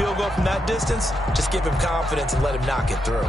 field goal from that distance, just give him confidence and let him knock it through.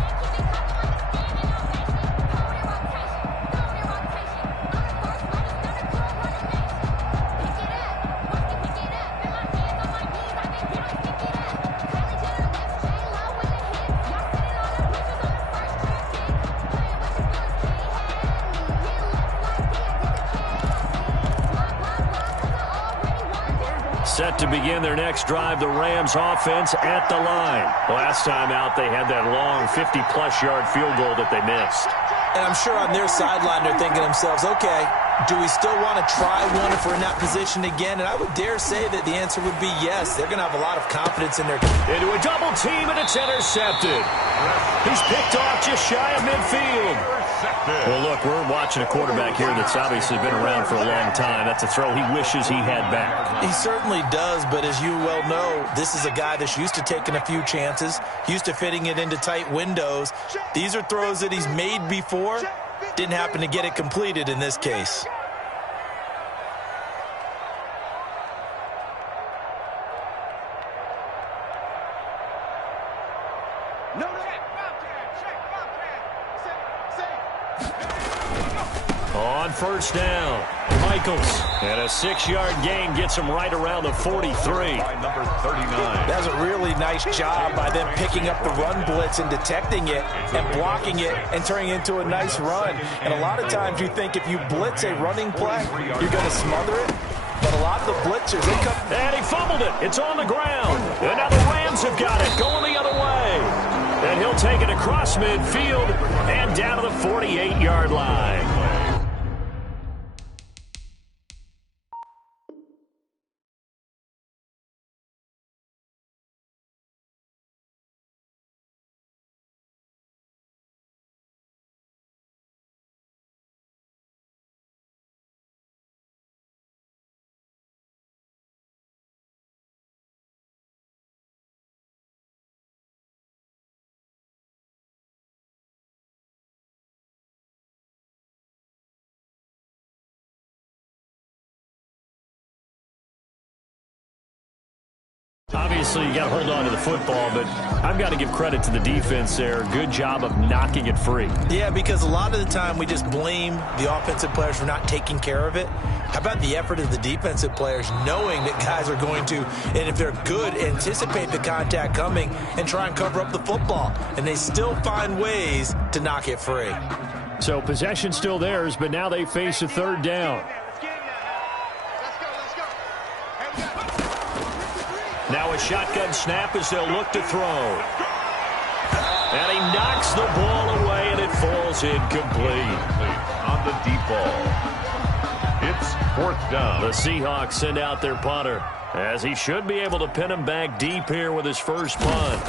Set to begin their next drive, the Rams offense at the line. Last time out, they had that long 50-plus yard field goal that they missed. And I'm sure on their sideline they're thinking to themselves, okay, do we still want to try one if we're in that position again? And I would dare say that the answer would be yes. They're going to have a lot of confidence in their... Into a double team, and it's intercepted. He's picked off just shy of midfield. Well, look, we're watching a quarterback here that's obviously been around for a long time. That's a throw he wishes he had back. He certainly does, but as you well know, this is a guy that's used to taking a few chances, used to fitting it into tight windows. These are throws that he's made before. Didn't happen to get it completed in this case. On first down, Michaels. And a 6-yard gain gets him right around the 43. Number 39. That's a really nice job by them picking up the run blitz and detecting it and blocking it and turning it into a nice run. And a lot of times you think if you blitz a running play, you're going to smother it. But a lot of the blitzers, they come... And he fumbled it. It's on the ground. And now the Rams have got it going the other way. And he'll take it across midfield and down to the 48-yard line. Obviously, you got to hold on to the football, but I've got to give credit to the defense there. Good job of knocking it free. Yeah, because a lot of the time we just blame the offensive players for not taking care of it. How about the effort of the defensive players knowing that guys are going to, and if they're good, anticipate the contact coming and try and cover up the football. And they still find ways to knock it free. So possession still theirs, but now they face a third down. Now a shotgun snap as they'll look to throw. And he knocks the ball away, and it falls incomplete. On the deep ball. It's fourth down. The Seahawks send out their punter, as he should be able to pin him back deep here with his first punt.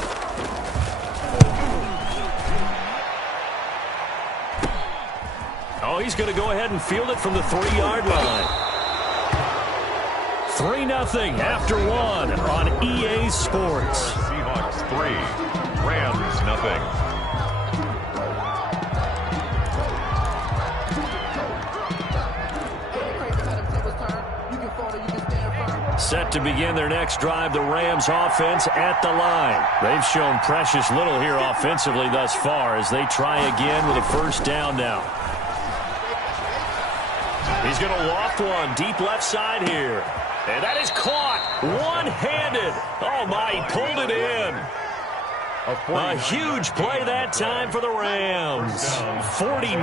Oh, he's going to go ahead and field it from the 3-yard line. 3-0 after one on EA Sports. Seahawks 3, Rams 0. Set to begin their next drive, the Rams offense at the line. They've shown precious little here offensively thus far as they try again with a first down now. He's going to loft one deep left side here. And that is caught one-handed. Oh, my, he pulled it in. A huge play that time for the Rams. 49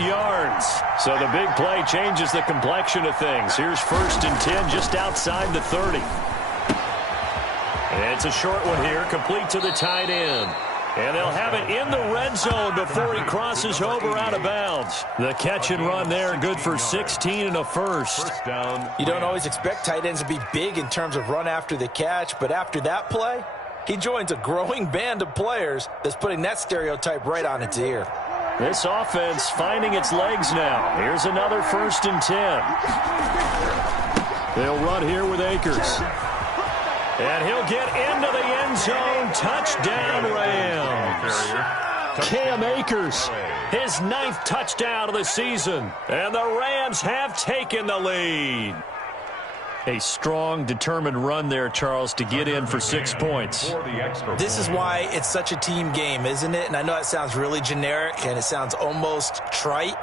yards. So the big play changes the complexion of things. Here's 1st and 10 just outside the 30. And it's a short one here, complete to the tight end. And they'll have it in the red zone before he crosses over out of bounds. The catch and run there, good for 16 and a first. You don't always expect tight ends to be big in terms of run after the catch, but after that play, he joins a growing band of players that's putting that stereotype right on its ear. This offense finding its legs now. Here's another 1st and 10. They'll run here with Akers. And he'll get into the end zone. Touchdown, Rams. Cam Akers, his 9th touchdown of the season. And the Rams have taken the lead. A strong, determined run there, Charles, to get in for 6 points. This is why it's such a team game, isn't it? And I know it sounds really generic and it sounds almost trite,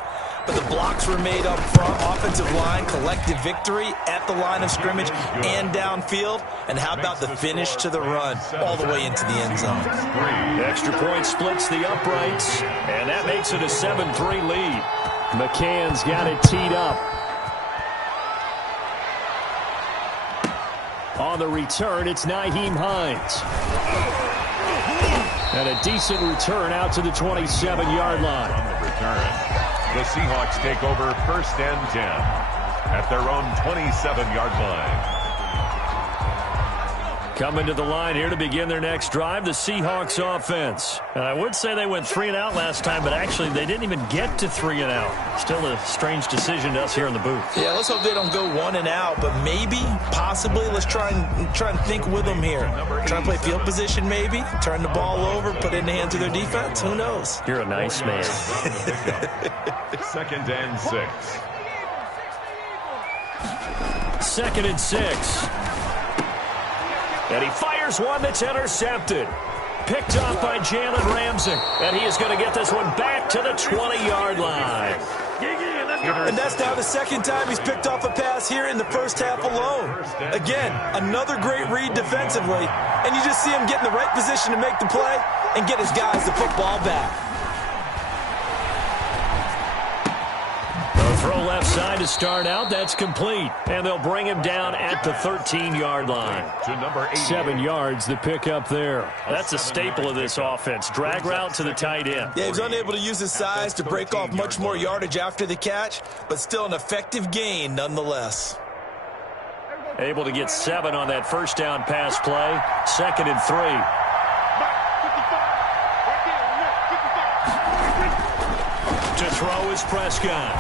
but the blocks were made up front, offensive line, collective victory at the line of scrimmage and downfield. And how about the finish to the run all the way into the end zone? The extra point splits the uprights, and that makes it a 7-3 lead. McCann's got it teed up. On the return, it's Nyheim Hines. And a decent return out to the 27-yard line. On the return, the Seahawks take over 1st and 10 at their own 27-yard line. Coming to the line here to begin their next drive, the Seahawks offense. And I would say they went 3 and out last time, but actually they didn't even get to 3 and out. Still a strange decision to us here in the booth. Yeah, let's hope they don't go 1 and out, but maybe, possibly, let's try and think with them here. Try and play field position maybe, turn the ball over, put it in the hands of their defense. Who knows? You're a nice man. 2nd and 6. 2nd and 6. And he fires one that's intercepted. Picked off by Jalen Ramsey. And he is going to get this one back to the 20-yard line. And that's now the 2nd time he's picked off a pass here in the first half alone. Again, another great read defensively. And you just see him get in the right position to make the play and get his guys the football back. Throw left side to start out. That's complete. And they'll bring him down at the 13-yard line. To number 8. 7 yards the pick up there. That's a staple of this offense. Drag route to the tight end. Yeah, he's unable to use his size to break off much more yardage after the catch, but still an effective gain nonetheless. Able to get 7 on that first down pass play. 2nd and 3. To throw is Prescott.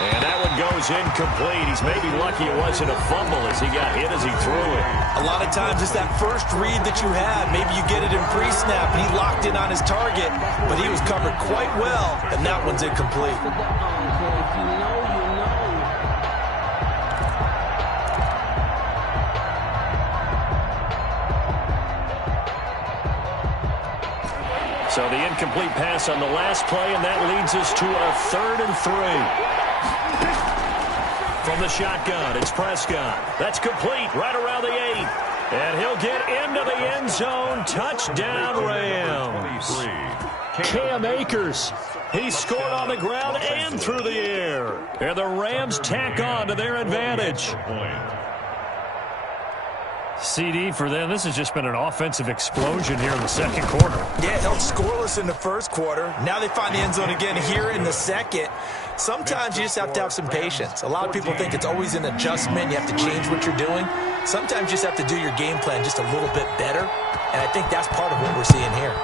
And that one goes incomplete. He's maybe lucky it wasn't a fumble as he got hit as he threw it. A lot of times it's that first read that you had. Maybe you get it in pre-snap, and he locked in on his target, but he was covered quite well, and that one's incomplete. So the incomplete pass on the last play, and that leads us to a 3rd and 3. From the shotgun, it's Prescott. That's complete right around the 8. And he'll get into the end zone. Touchdown, Rams. Cam Akers. He scored on the ground and through the air. And the Rams tack on to their advantage. CD for them. This has just been an offensive explosion here in the 2nd quarter. Yeah, held scoreless in the 1st quarter. Now they find the end zone again here in the 2nd. Sometimes you just have to have some patience. A lot of people think it's always an adjustment. You have to change what you're doing. Sometimes you just have to do your game plan just a little bit better. And I think that's part of what we're seeing here.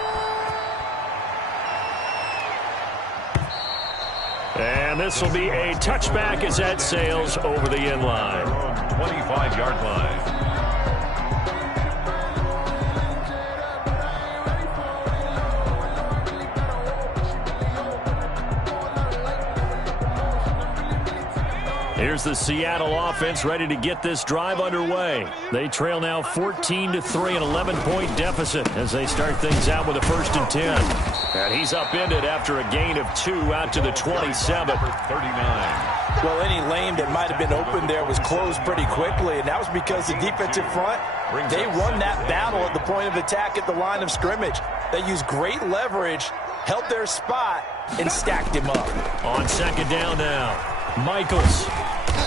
And this will be a touchback as that sails over the end line. 25-yard line. Here's the Seattle offense ready to get this drive underway. They trail now 14-3, an 11-point deficit as they start things out with a 1st and 10. And he's upended after a gain of 2 out to the 27. 39. Well, any lane that might have been open there was closed pretty quickly, and that was because the defensive front, they won that battle at the point of attack at the line of scrimmage. They used great leverage, held their spot, and stacked him up. On 2nd down now. Michaels.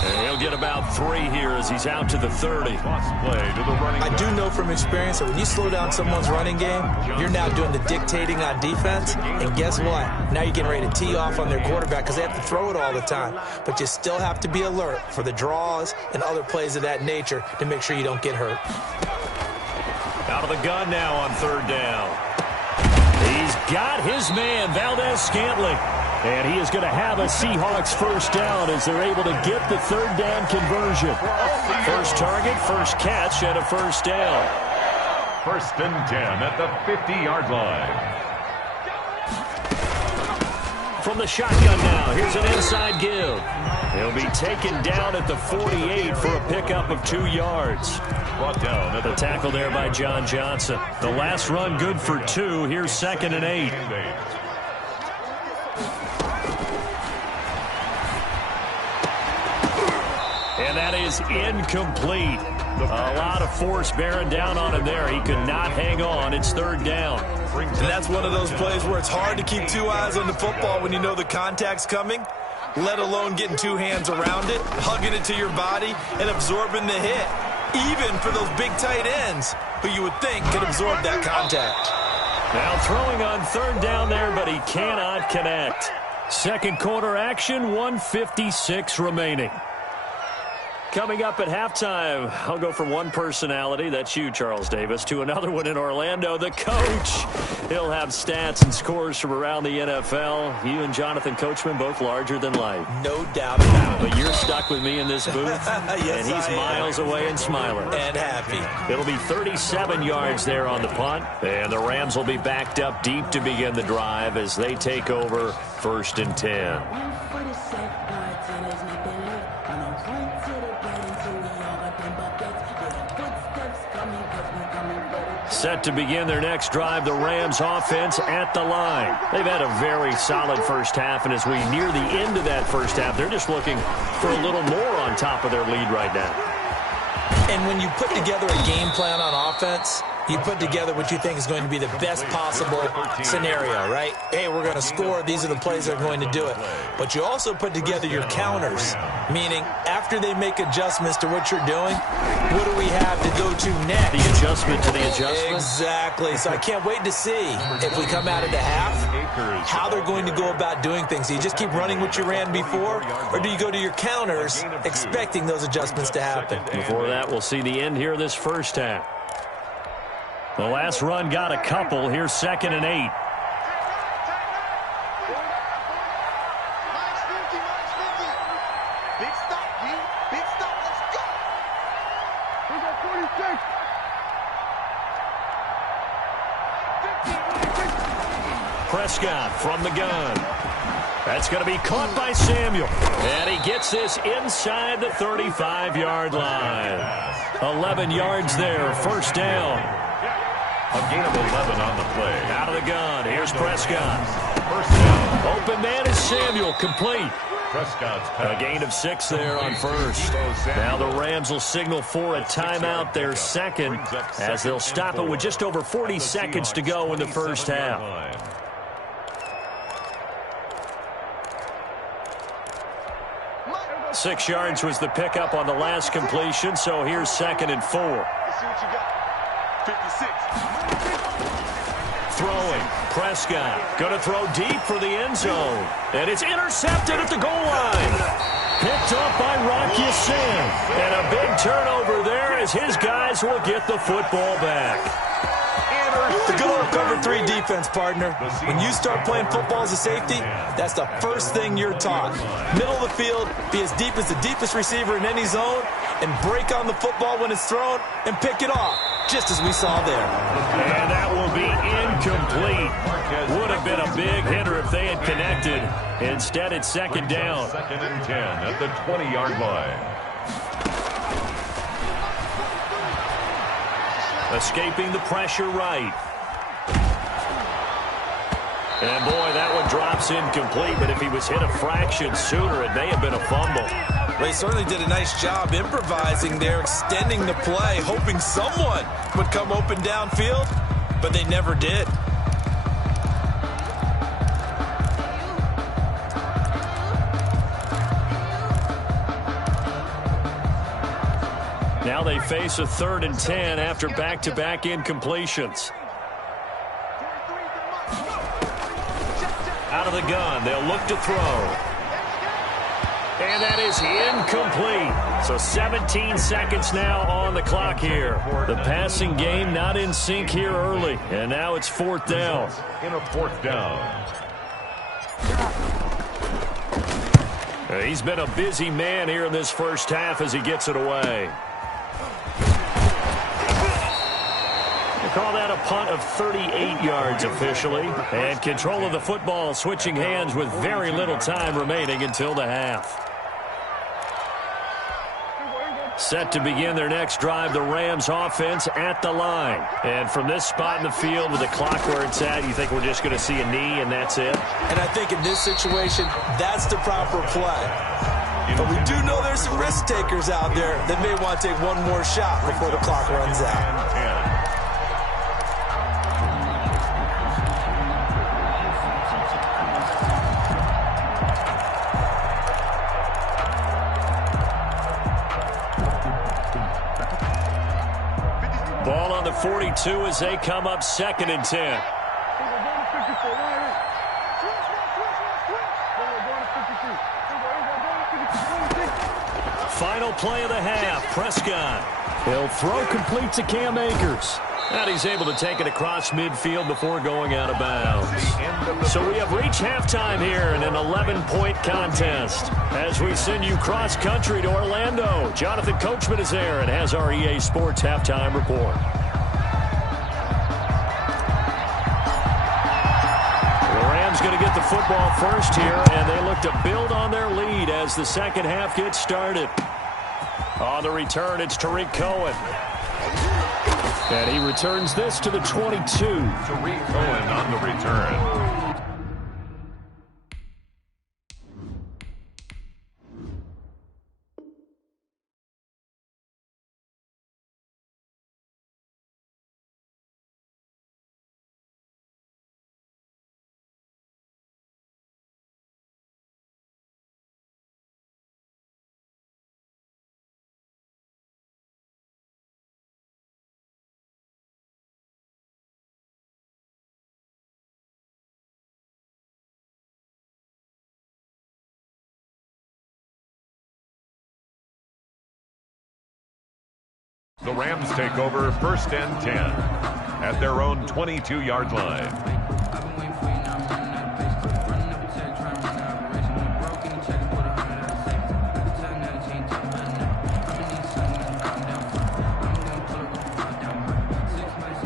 And he'll get about 3 here as he's out to the 30. I do know from experience that when you slow down someone's running game, you're now doing the dictating on defense. And guess what? Now you're getting ready to tee off on their quarterback because they have to throw it all the time. But you still have to be alert for the draws and other plays of that nature to make sure you don't get hurt. Out of the gun now on 3rd down. He's got his man, Valdez-Scantling. And he is going to have a Seahawks 1st down as they're able to get the 3rd down conversion. First target, first catch, and a 1st down. 1st and 10 at the 50-yard line. from the shotgun now. Here's an inside give. He'll be taken down at the 48 for a pickup of 2 yards. Brought down at The tackle there by John Johnson. The last run good for 2. Here's 2nd and 8. And that is incomplete. A lot of force bearing down on him there. He could not hang on. It's 3rd down. And that's one of those plays where it's hard to keep 2 eyes on the football when you know the contact's coming, let alone getting 2 hands around it, hugging it to your body, and absorbing the hit, even for those big tight ends who you would think could absorb that contact. Now throwing on 3rd down there, but he cannot connect. Second quarter action, 1:56 remaining. Coming up at halftime, I'll go from one personality, that's you, Charles Davis, to another one in Orlando, the coach. He'll have stats and scores from around the NFL. You and Jonathan Coachman, both larger than life. No doubt about it. But you're stuck with me in this booth, yes, and he's miles away and smiling. And happy. It'll be 37 yards there on the punt, and the Rams will be backed up deep to begin the drive as they take over 1st and 10. Set to begin their next drive, the Rams offense at the line. They've had a very solid first half, and as we near the end of that first half, they're just looking for a little more on top of their lead right now. And when you put together a game plan on offense, you put together what you think is going to be the best possible scenario, right? Hey, we're going to score. These are the plays that are going to do it. But you also put together your counters, meaning after they make adjustments to what you're doing, what do we have to go to next? The adjustment to the adjustment? Exactly. So I can't wait to see if we come out of the half, how they're going to go about doing things. Do you just keep running what you ran before, or do you go to your counters expecting those adjustments to happen? Before that, we'll see the end here of this first half. The last run got a couple. Here's 2nd and 8. Big stop, D. Big stop. Let's go. We got 46. Prescott from the gun. That's going to be caught by Samuel. And he gets this inside the 35-yard line. 11 yards there, 1st down. A gain of 11 on the play. Out of the gun. Here's Prescott. 1st down. Open man is Samuel. Complete. Prescott's A gain of 6 there on 1st. Now the Rams will signal for a timeout, their 2nd, as they'll stop it with just over 40 seconds to go in the first half. 6 yards was the pickup on the last completion, so here's 2nd and 4. Let's see what you got. 56. Throwing. Prescott going to throw deep for the end zone. And it's intercepted at the goal line. Picked up by Rock Ya-Sin. And a big turnover there as his guys will get the football back. The good old cover 3 defense, partner. When you start playing football as a safety, that's the first thing you're taught. Middle of the field, be as deep as the deepest receiver in any zone, and break on the football when it's thrown and pick it off, just as we saw there. And that will be incomplete. Would have been a big hitter if they had connected. Instead, it's 2nd down. 2nd and 10 at the 20-yard line. Escaping the pressure right. And boy, that one drops incomplete, but if he was hit a fraction sooner, it may have been a fumble. Well, he certainly did a nice job improvising there, extending the play, hoping someone would come open downfield, but they never did. Now they face a 3rd and 10 after back-to-back incompletions. Out of the gun, they'll look to throw. And that is incomplete. So 17 seconds now on the clock here. The passing game not in sync here early. And now it's 4th down. In a 4th down. He's been a busy man here in this first half as he gets it away. call that a punt of 38 yards officially. And control of the football switching hands with very little time remaining until the half. Set to begin their next drive, the Rams offense at the line. And from this spot in the field with the clock where it's at, you think we're just going to see a knee and that's it? And I think in this situation, that's the proper play. But we do know there's some risk takers out there that may want to take one more shot before the clock runs out. Ball on the 42 as they come up 2nd and 10. Final play of the half, Prescott. He'll throw complete to Cam Akers. And he's able to take it across midfield before going out of bounds. So we have reached halftime here in an 11-point contest. As we send you cross-country to Orlando, Jonathan Coachman is there and has our EA Sports halftime report. The Rams going to get the football first here, and they look to build on their lead as the second half gets started. On the return, it's Tariq Cohen. And he returns this to the 22. Tariq Cohen on the return. The Rams take over 1st and 10 at their own 22-yard line.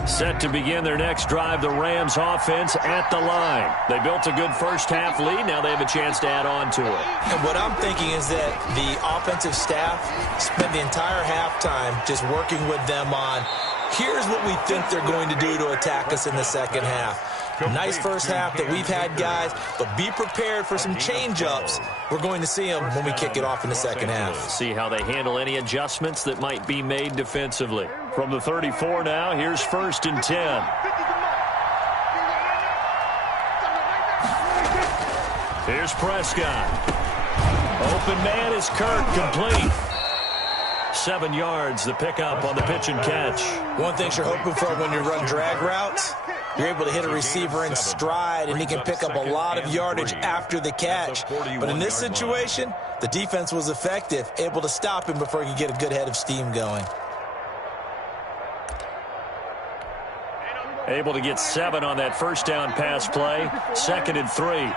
Set to begin their next drive, the Rams offense at the line. They built a good first half lead. Now they have a chance to add on to it. And what I'm thinking is that the offensive staff spent the entire halftime just working with them on, here's what we think they're going to do to attack us in the second half. Nice first half that we've had, guys, but be prepared for some change-ups. We're going to see them when we kick it off in the second half. See how they handle any adjustments that might be made defensively. From the 34 now, here's 1st and 10. Here's Prescott. Open man is Kirk, complete. 7 yards, the pickup on the pitch and catch. One thing you're hoping for when you run drag routes, you're able to hit a receiver in stride, and he can pick up a lot of yardage after the catch. But in this situation, the defense was effective, able to stop him before he could get a good head of steam going. Able to get 7 on that first down pass play. 2nd and 3.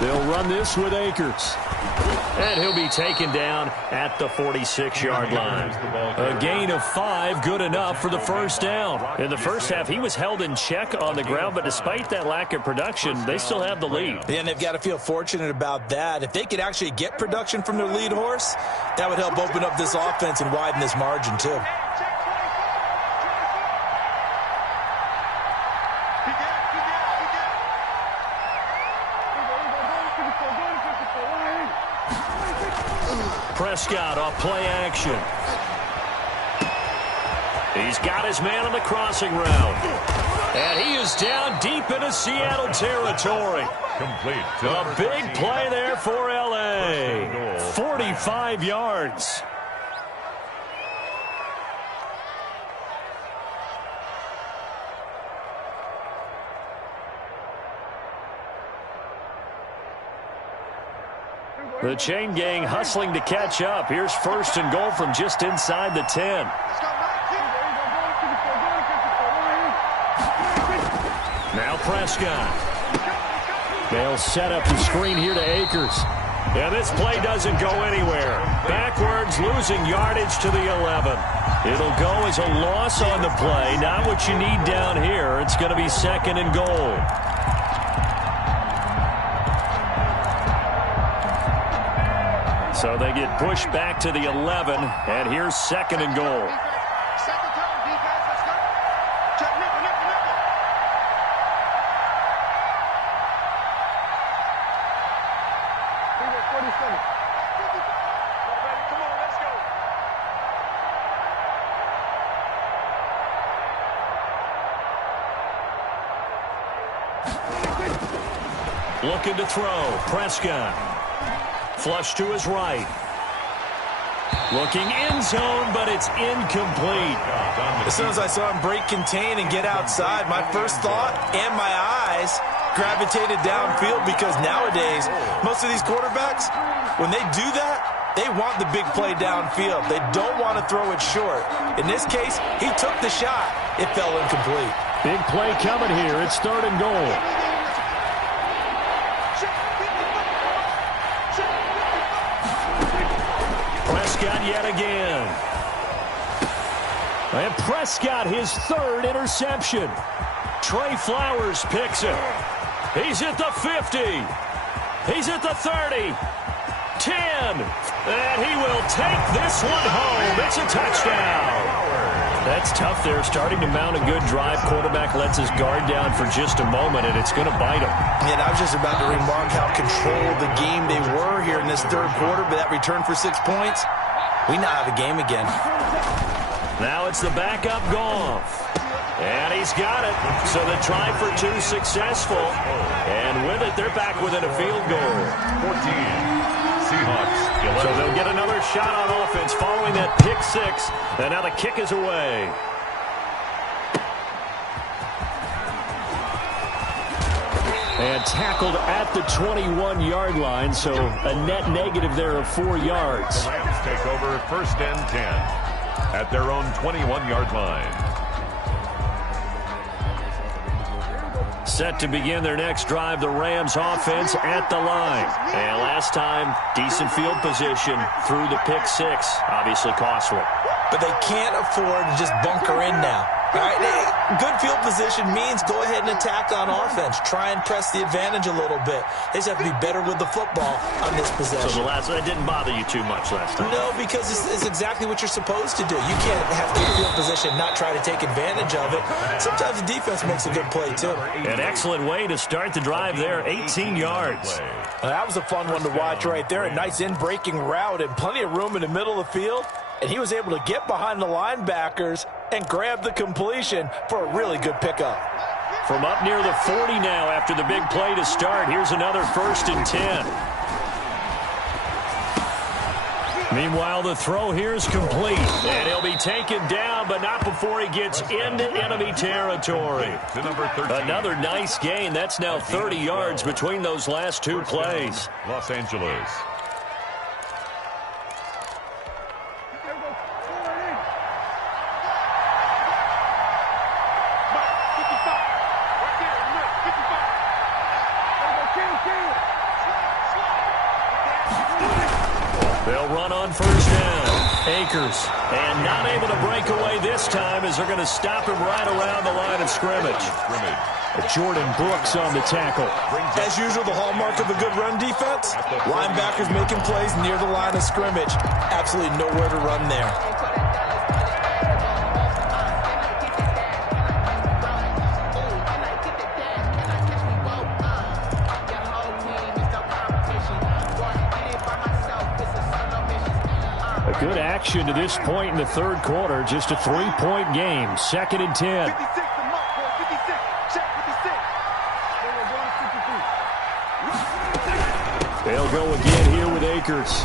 They'll run this with Akers. And he'll be taken down at the 46-yard line. A gain of 5, good enough for the first down. In the first half, he was held in check on the ground, but despite that lack of production, they still have the lead. Yeah, and they've got to feel fortunate about that. If they could actually get production from their lead horse, that would help open up this offense and widen this margin too. Prescott off play action. He's got his man on the crossing route. And he is down deep into Seattle territory. Complete. A big play there for L.A. 45 yards. The chain gang hustling to catch up. Here's 1st and goal from just inside the 10. Now Prescott. They'll set up the screen here to Akers. And this play doesn't go anywhere. Backwards, losing yardage to the 11. It'll go as a loss on the play. Not what you need down here. It's going to be 2nd and goal. So they get pushed back to the 11, and here's 2nd and goal. Looking to throw. Prescott. Flush to his right. Looking end zone, but it's incomplete. As soon as I saw him break contain and get outside, my first thought and my eyes gravitated downfield, because nowadays, most of these quarterbacks, when they do that, they want the big play downfield. They don't want to throw it short. In this case, he took the shot. It fell incomplete. Big play coming here. It's 3rd and goal. Prescott yet again. And Prescott, his 3rd interception. Trey Flowers picks it. He's at the 50. He's at the 30. 10. And he will take this one home. It's a touchdown. That's tough there. Starting to mount a good drive. Quarterback lets his guard down for just a moment, and it's going to bite him. And I was just about to remark how controlled the game they were here in this 3rd quarter, but that return for 6 points, we now have a game again. Now it's the backup Goff. And he's got it. So the try for 2 successful. And with it, they're back within a field goal. 14. Seahawks. 11. So they'll get another shot on offense following that pick 6. And now the kick is away. And tackled at the 21-yard line. So a net negative there of 4 yards. The Rams take over 1st and 10 at their own 21-yard line. Set to begin their next drive, the Rams offense at the line. And last time, decent field position through the pick 6. Obviously costly. But they can't afford to just bunker in now. All right, good field position means go ahead and attack on offense. Try and press the advantage a little bit. They just have to be better with the football on this possession. So that didn't bother you too much last time? No, because it's exactly what you're supposed to do. You can't have good field position and not try to take advantage of it. Sometimes the defense makes a good play, too. An excellent way to start the drive there, 18 yards. That was a fun one to watch right there. A nice in-breaking route and plenty of room in the middle of the field. And he was able to get behind the linebackers and grab the completion for a really good pickup. From up near the 40 now after the big play to start, here's another 1st and 10. Meanwhile, the throw here is complete. And he'll be taken down, but not before he gets into enemy territory. To number 13. Another nice gain. That's now 30 yards between those last 2 plays. Los Angeles. They'll run on 1st down. Akers. And not able to break away this time as they're going to stop him right around the line of scrimmage. Jordan Brooks on the tackle. As usual, the hallmark of a good run defense, linebackers making plays near the line of scrimmage. Absolutely nowhere to run there. Good action to this point in the 3rd quarter. Just a 3-point game. 2nd and 10. They'll go again here with Akers.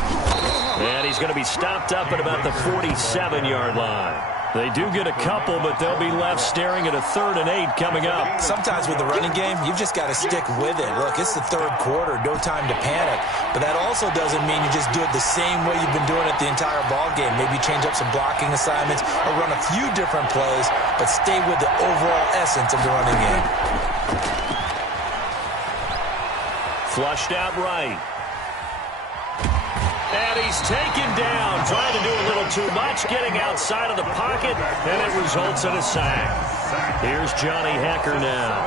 And he's going to be stopped up at about the 47-yard line. They do get a couple, but they'll be left staring at a 3rd and 8 coming up. Sometimes with the running game, you've just got to stick with it. Look, it's the 3rd quarter, no time to panic. But that also doesn't mean you just do it the same way you've been doing it the entire ball game. Maybe change up some blocking assignments or run a few different plays, but stay with the overall essence of the running game. Flushed out right. And he's taken down, trying to do a little too much, getting outside of the pocket, and it results in a sack. Here's Johnny Hecker now,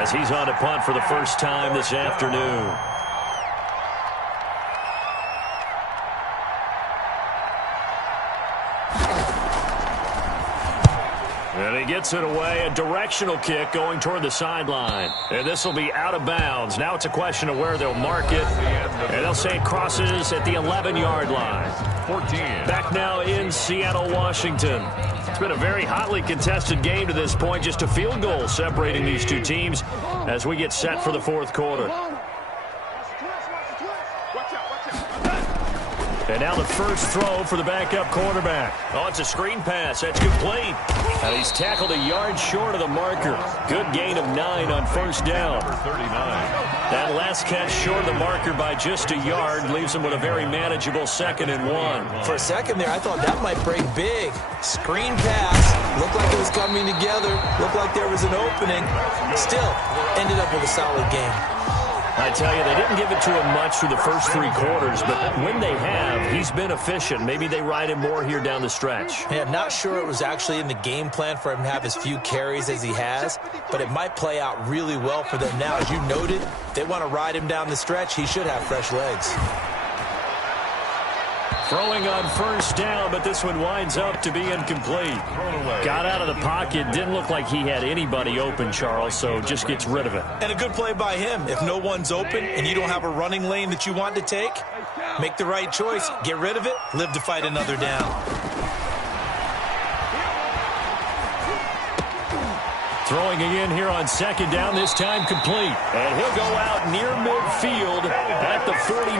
as he's on to punt for the first time this afternoon. And he gets it away, a directional kick going toward the sideline. And this will be out of bounds. Now it's a question of where they'll mark it. And they'll say it crosses at the 11-yard line. 14. Back now in Seattle, Washington. It's been a very hotly contested game to this point. Just a field goal separating these two teams as we get set for the fourth quarter. And now the first throw for the backup quarterback. Oh, it's a screen pass. That's complete. And he's tackled a yard short of the marker. Good gain of 9 on first down. 39. That last catch short of the marker by just a yard leaves him with a very manageable 2nd and 1. For a second there, I thought that might break big. Screen pass. Looked like it was coming together. Looked like there was an opening. Still, ended up with a solid game. I tell you, they didn't give it to him much through the first 3 quarters, but when they have, he's been efficient. Maybe they ride him more here down the stretch. Yeah, not sure it was actually in the game plan for him to have as few carries as he has, but it might play out really well for them now. As you noted, they want to ride him down the stretch. He should have fresh legs. Throwing on first down, but this one winds up to be incomplete. Got out of the pocket. Didn't look like he had anybody open, Charles, so just gets rid of it. And a good play by him. If no one's open and you don't have a running lane that you want to take, make the right choice. Get rid of it. Live to fight another down. Throwing again here on 2nd down, this time complete. And he'll go out near midfield at the 49.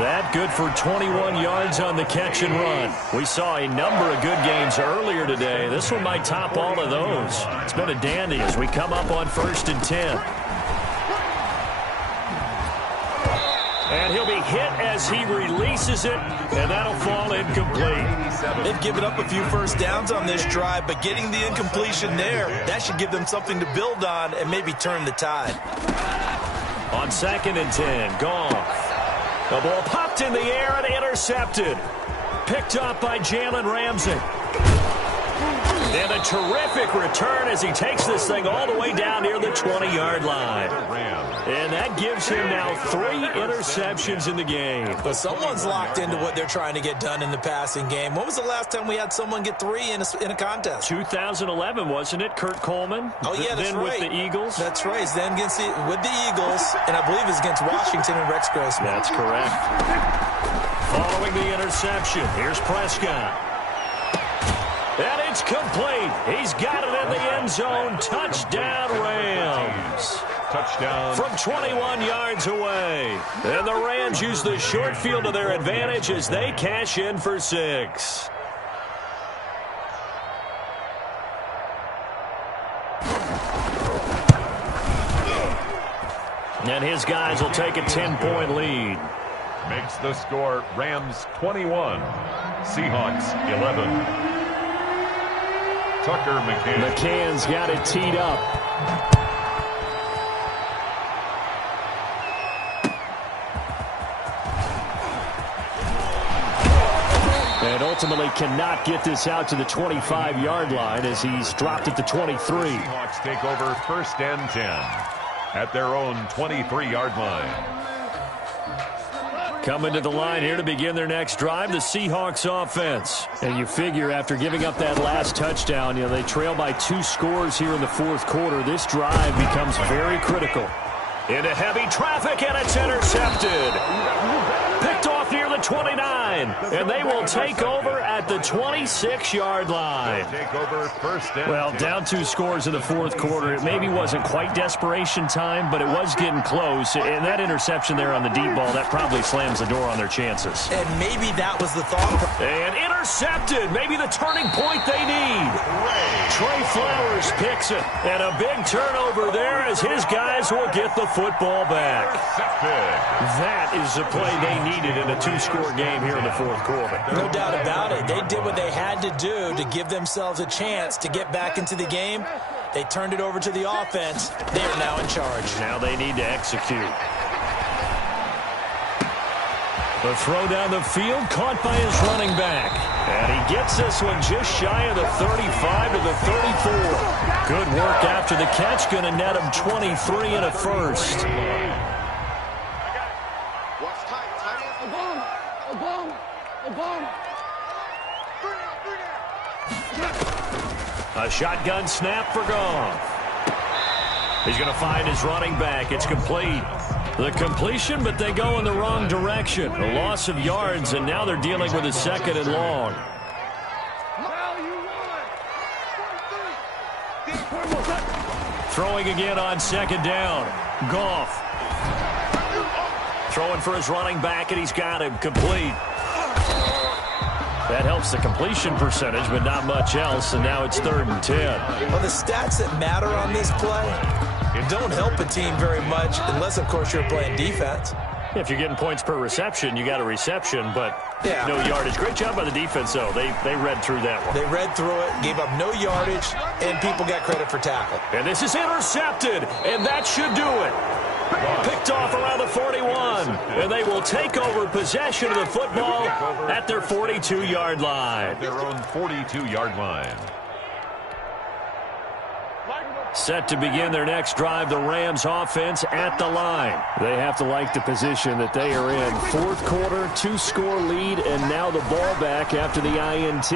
That good for 21 yards on the catch and run. We saw a number of good games earlier today. This one might top all of those. It's been a dandy as we come up on 1st and 10. And he'll be hit as he releases it, and that'll fall incomplete. They've given up a few first downs on this drive, but getting the incompletion there, that should give them something to build on and maybe turn the tide. On 2nd and 10, Goff. The ball popped in the air and intercepted. Picked up by Jalen Ramsey. And a terrific return as he takes this thing all the way down near the 20-yard line. And that gives him now 3 interceptions in the game. But someone's locked into what they're trying to get done in the passing game. When was the last time we had someone get 3 in a contest? 2011, wasn't it? Kurt Coleman? Oh, yeah, that's then right. With the Eagles? That's right. Then with the Eagles, and I believe it's against Washington and Rex Grossman. That's correct. Following the interception, here's Prescott. And it's complete. He's got it in the end zone. Touchdown, Rams. Touchdown. From 21 yards away. And the Rams use the short field to their advantage as they cash in for 6. And his guys will take a 10-point lead. Makes the score Rams 21, Seahawks 11. Tucker McCann. McCann's got it teed up. And ultimately cannot get this out to the 25-yard line as he's dropped at the 23. Seahawks take over 1st and 10 at their own 23-yard line. Coming to the line here to begin their next drive, the Seahawks offense. And you figure after giving up that last touchdown, they trail by 2 scores here in the fourth quarter. This drive becomes very critical. Into heavy traffic, and it's intercepted. Picked off near the 29, and they will take over at the 26-yard line. Take over 1st and Well, down 2 scores in the fourth quarter. It maybe wasn't quite desperation time, but it was getting close. And that interception there on the deep ball, that probably slams the door on their chances. And maybe that was the thought. And intercepted. Maybe the turning point they need. Trey Flowers picks it. And a big turnover there as his guys will get the football back. That is the play they needed in a 2-score game here in the fourth quarter. No doubt about it. They did what they had to do to give themselves a chance to get back into the game. They turned it over to the offense. They are now in charge. Now they need to execute. The throw down the field, caught by his running back. And he gets this one just shy of the 35 to the 34. Good work after the catch, going to net him 23 and a first. A shotgun snap for Goff. He's going to find his running back. It's complete. The completion, but they go in the wrong direction. A loss of yards, and now they're dealing with a second and long. Throwing again on second down. Goff. Throwing for his running back, and he's got him complete. That helps the completion percentage, but not much else, and now it's 3rd and 10. Well, the stats that matter on this play don't help a team very much unless, of course, you're playing defense. If you're getting points per reception, you got a reception, but no yardage. Great job by the defense, though. They read through that one. They read through it, gave up no yardage, and people got credit for tackle. And this is intercepted, and that should do it. Picked off around the 41, and they will take over possession of the football at their 42-yard line. Their own 42-yard line. Set to begin their next drive, the Rams offense at the line. They have to like the position that they are in. 4th quarter, 2-score lead, and now the ball back after the INT.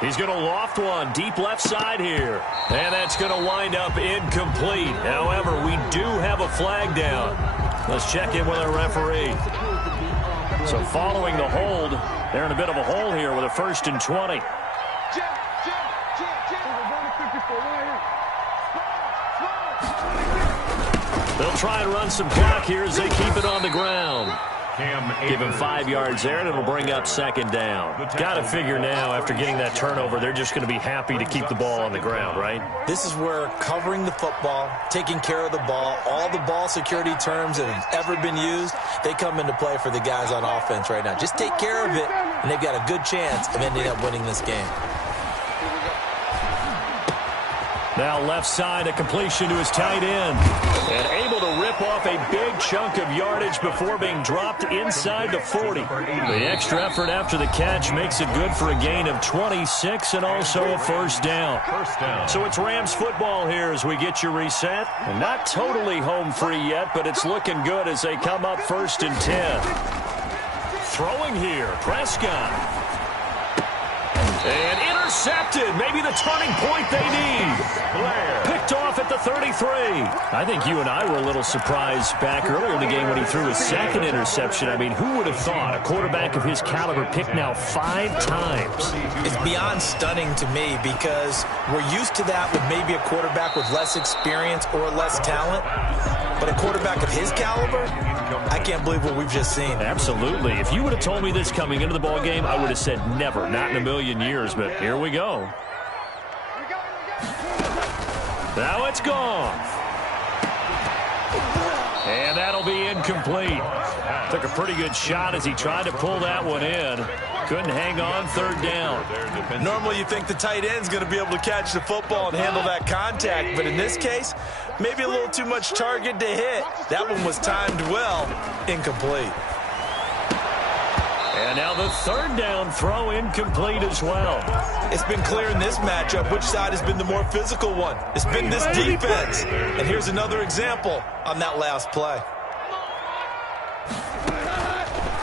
He's going to loft one deep left side here. And that's going to wind up incomplete. However, we do have a flag down. Let's check in with our referee. So following the hold, they're in a bit of a hole here with a 1st and 20. They'll try and run some clock here as they keep it on the ground. Give him 5 yards there, and it'll bring up 2nd down. Got to figure now, after getting that turnover, they're just going to be happy to keep the ball on the ground, right? This is where covering the football, taking care of the ball, all the ball security terms that have ever been used, they come into play for the guys on offense right now. Just take care of it, and they've got a good chance of ending up winning this game. Now left side, a completion to his tight end. And able to rip off a big chunk of yardage before being dropped inside the 40. The extra effort after the catch makes it good for a gain of 26 and also a 1st down. So it's Rams football here as we get you reset. And not totally home free yet, but it's looking good as they come up 1st and 10. Throwing here, Prescott. And intercepted. Maybe the turning point they need. Picked off at the 33. I think you and I were a little surprised back earlier in the game when he threw his 2nd interception. I mean, who would have thought a quarterback of his caliber picked now 5 times? It's beyond stunning to me because we're used to that with maybe a quarterback with less experience or less talent. But a quarterback of his caliber, I can't believe what we've just seen. Absolutely. If you would have told me this coming into the ball game, I would have said never, not in a million years. But here we go. Now it's gone. And that'll be incomplete. Took a pretty good shot as he tried to pull that one in. Couldn't hang on, 3rd down. Normally you think the tight end's going to be able to catch the football and handle that contact, but in this case, maybe a little too much target to hit. That one was timed well, incomplete. And now the 3rd down throw incomplete as well. It's been clear in this matchup which side has been the more physical one. It's been this defense. And here's another example on that last play.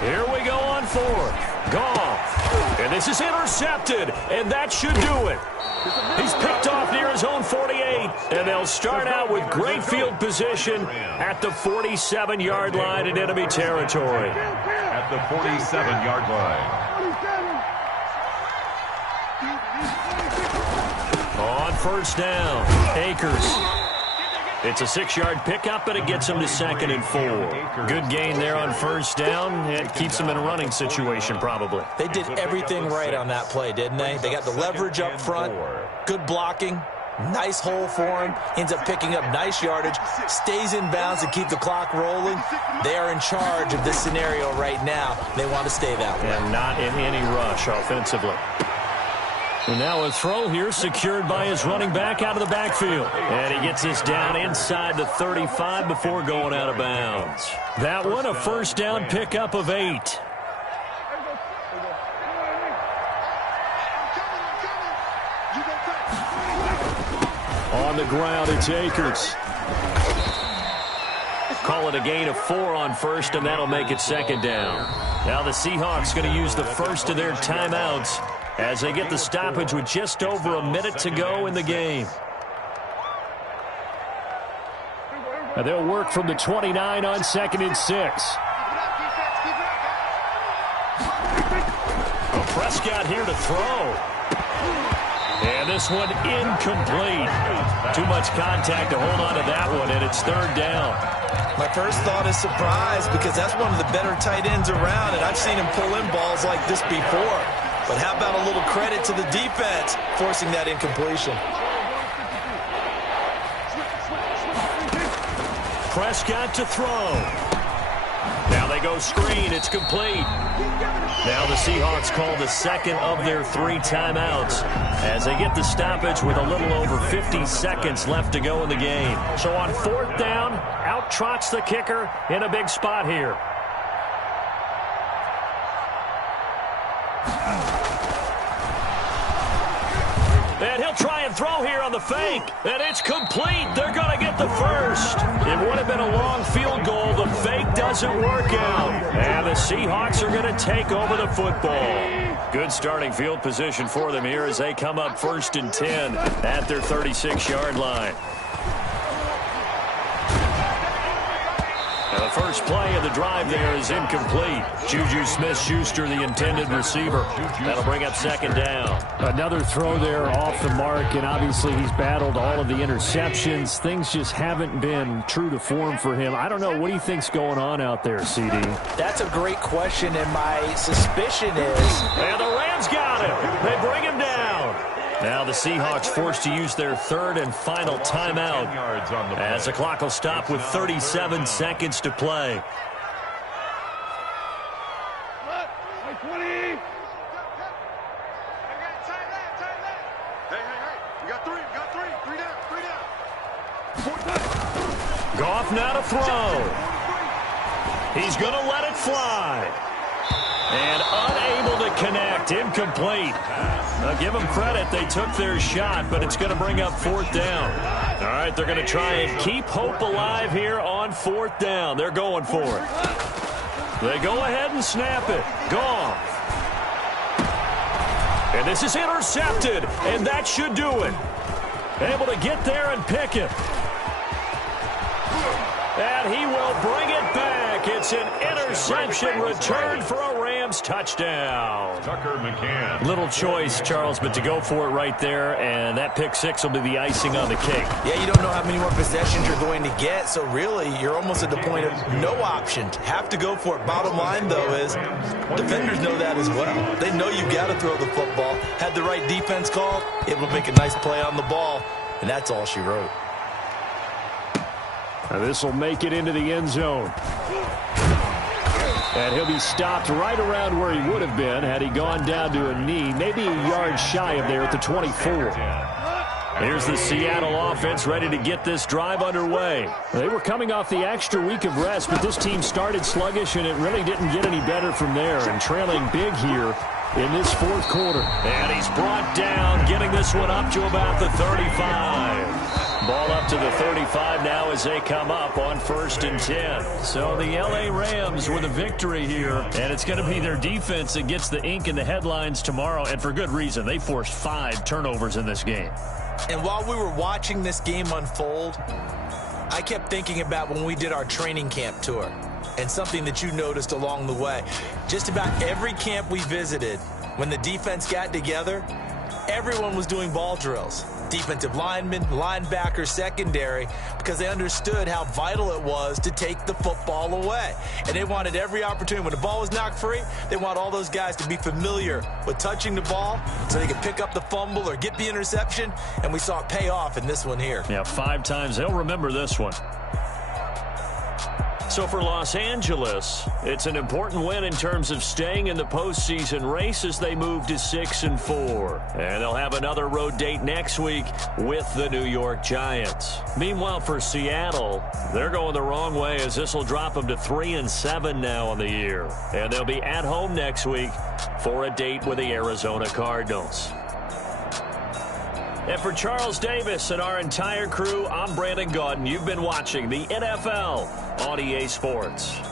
Here we go on 4th. Goff. And this is intercepted, and that should do it. He's picked off near his own 48, and they'll start out with great field position at the 47-yard line in enemy territory. At the 47-yard line. On 1st down, Akers. It's a 6-yard pickup, but it gets him to 2nd and 4. Good gain there on 1st down. It keeps him in a running situation, probably. They did everything right on that play, didn't they? They got the leverage up front, good blocking, nice hole for him, ends up picking up nice yardage, stays in bounds to keep the clock rolling. They are in charge of this scenario right now. They want to stay that way. And not in any rush offensively. And now a throw here secured by his running back out of the backfield. And he gets this down inside the 35 before going out of bounds. That one, a 1st down pickup of 8. On the ground, it's Akers. Call it a gain of 4 on first, and that'll make it second down. Now the Seahawks going to use the first of their timeouts as they get the stoppage with just over a minute to go in the game. And they'll work from the 29 on 2nd and 6. Prescott here to throw. And this one incomplete. Too much contact to hold on to that one, and it's 3rd down. My first thought is surprise because that's one of the better tight ends around, and I've seen him pull in balls like this before. But how about a little credit to the defense forcing that incompletion? Prescott to throw. Now they go screen. It's complete. Now the Seahawks call the second of their 3 timeouts as they get the stoppage with a little over 50 seconds left to go in the game. So on 4th down, out trots the kicker in a big spot here. And he'll try and throw here on the fake. And it's complete. They're going to get the first. It would have been a long field goal. The fake doesn't work out. And the Seahawks are going to take over the football. Good starting field position for them here as they come up 1st and 10 at their 36-yard line. The first play of the drive there is incomplete. Juju Smith-Schuster, the intended receiver. That'll bring up 2nd down. Another throw there off the mark, and obviously he's battled all of the interceptions. Things just haven't been true to form for him. I don't know. What do you think's going on out there, CD? That's a great question, and my suspicion is... And the Rams got him. They bring him down. Now the Seahawks forced to use their 3rd and final timeout as the clock will stop with 37 seconds to play. Goff now to throw. He's going to let it fly. And unable to connect. Incomplete. Now give them credit. They took their shot, but it's going to bring up 4th down. All right, they're going to try and keep hope alive here on 4th down. They're going for it. They go ahead and snap it. Goff. And this is intercepted, and that should do it. Able to get there and pick it. And he will bring it back. It's an interception return for a Rams touchdown. Tucker McCann. Little choice, Charles, but to go for it right there, and that pick 6 will be the icing on the cake. Yeah, you don't know how many more possessions you're going to get, so really you're almost at the point of no option. Have to go for it. Bottom line, though, is defenders know that as well. They know you got to throw the football. Had the right defense called, able to make a nice play on the ball, and that's all she wrote. This will make it into the end zone. And he'll be stopped right around where he would have been had he gone down to a knee, maybe a yard shy of there at the 24. Here's the Seattle offense ready to get this drive underway. They were coming off the extra week of rest, but this team started sluggish, and it really didn't get any better from there, and trailing big here in this 4th quarter. And he's brought down, getting this one up to about the 35. Ball up to the 35 now as they come up on 1st and 10. So the L.A. Rams with a victory here, and it's going to be their defense that gets the ink in the headlines tomorrow, and for good reason. They forced 5 turnovers in this game. And while we were watching this game unfold, I kept thinking about when we did our training camp tour and something that you noticed along the way. Just about every camp we visited, when the defense got together, everyone was doing ball drills. Defensive linemen, linebackers, secondary, because they understood how vital it was to take the football away. And they wanted every opportunity. When the ball was knocked free, they want all those guys to be familiar with touching the ball so they could pick up the fumble or get the interception. And we saw it pay off in this one here. Yeah, 5 times. They'll remember this one. So for Los Angeles, it's an important win in terms of staying in the postseason race as they move to 6-4. And they'll have another road date next week with the New York Giants. Meanwhile, for Seattle, they're going the wrong way as this will drop them to 3-7 now on the year. And they'll be at home next week for a date with the Arizona Cardinals. And for Charles Davis and our entire crew, I'm Brandon Gaudin. You've been watching the NFL on EA Sports.